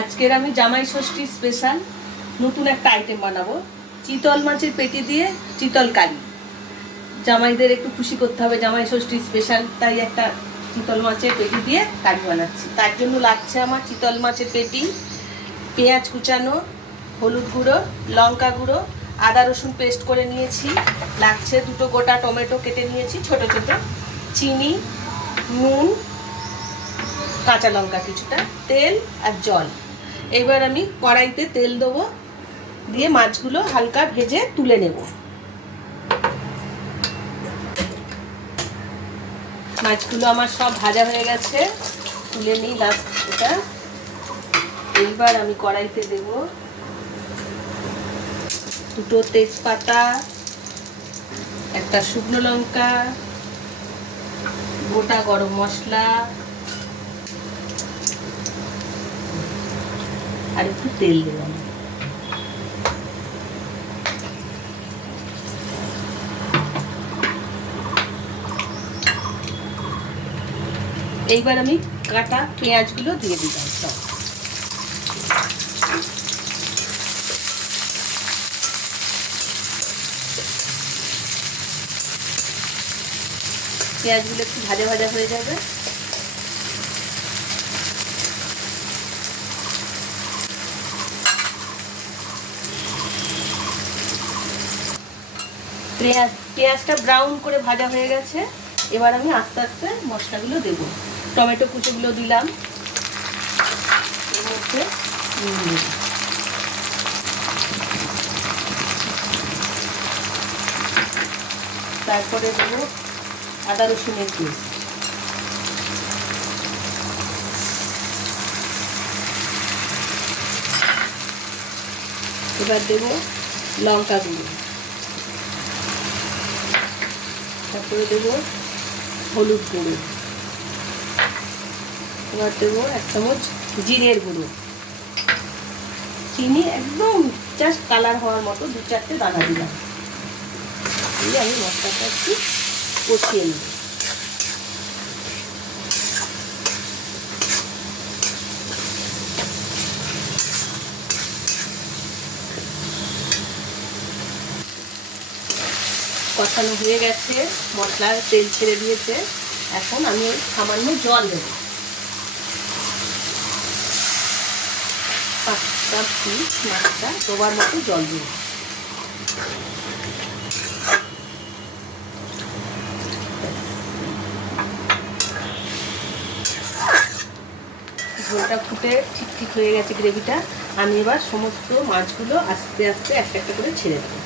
আজকের আমি জামাই ষষ্ঠী স্পেশাল নতুন একটা আইটেম বানাবো। চিতল মাছের পেটি দিয়ে চিতল কারি। জামাইদের একটু খুশি করতে হবে, জামাই ষষ্ঠী স্পেশাল, তাই একটা চিতল মাছের পেটি দিয়ে কারি বানাচ্ছি। তার জন্য লাগছে আমার চিতল মাছের পেটি, পেঁয়াজ কুচানো, হলুদ গুঁড়ো, লঙ্কা গুঁড়ো, আদা রসুন পেস্ট করে নিয়েছি, লাগছে 2টো গোটা টমেটো কেটে নিয়েছি ছোট ছোট, চিনি, নুন, কাঁচা লঙ্কা কিছুটা, তেল আর জল। এবার আমি কড়াইতে তেল দেবো, দিয়ে মাছগুলো হালকা ভেজে তুলে নেব। মাছগুলো আমার সব ভাজা হয়ে গেছে, তুলে নিই লাস্ট এটা। এইবার আমি কড়াইতে দেব 2টো তেজপাতা, একটা শুকনো লঙ্কা, গোটা গরম মশলা আর একটু তেল দিলাম। এইবার আমি কাটা পেঁয়াজগুলো দিয়ে দিলাম সব। পেঁয়াজগুলো একটু ভাজা ভাজা হয়ে যাবে। পেঁয়াজটা ব্রাউন করে ভাজা হয়ে গেছে। এবার আমি আস্তে আস্তে মশলাগুলো দেবো। টমেটো কুচোগুলো দিলাম এর মধ্যে, তারপরে দেবো আদা রসুনের পেস্ট, এবার দেবো লঙ্কা গুঁড়ো, তারপরে দেবো হলুদ গুঁড়ো, এবার দেবো 1 চামচ জিরের গুঁড়ো, চিনি একদম জাস্ট কালার হওয়ার মতো 2-4টে দানা দিলাম। দিয়ে আমি মশলাটা একটু কষিয়ে নেব। কষানো হয়ে গেছে, মশলার তেল ছেড়ে দিয়েছে। এখন আমি ওই সামান্য জল দেব, 5টা পিস মাছটা ডোবার মতো জল দেব। ঝোলটা ফুটে ঠিক হয়ে গেছে গ্রেভিটা। আমি এবার সমস্ত মাছগুলো আস্তে আস্তে একটা একটা করে ছেড়ে দেবো।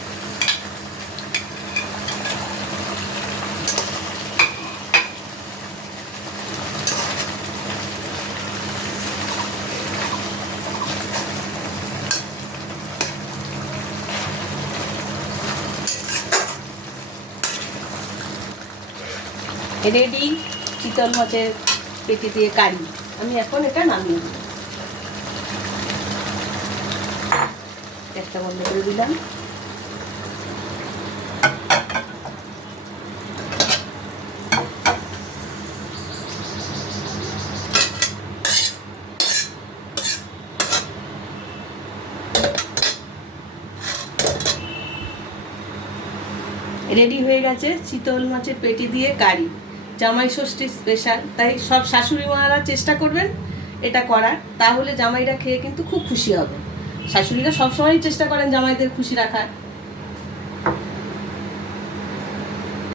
রেডি চিতল মাছের পেটি দিয়ে কারি। আমি এখন এটা নামিয়ে দিই। একটা বন্ধ করে দিলাম। রেডি হয়ে গেছে চিতল মাছের পেটি দিয়ে কারি, জামাই ষষ্ঠীর স্পেশাল। তাই সব শাশুড়ি মারা চেষ্টা করবেন এটা করার, তাহলে জামাইরা খেয়ে কিন্তু খুব খুশি হবে। শাশুড়িরা সবসময়ই চেষ্টা করেন জামাইদের খুশি রাখার।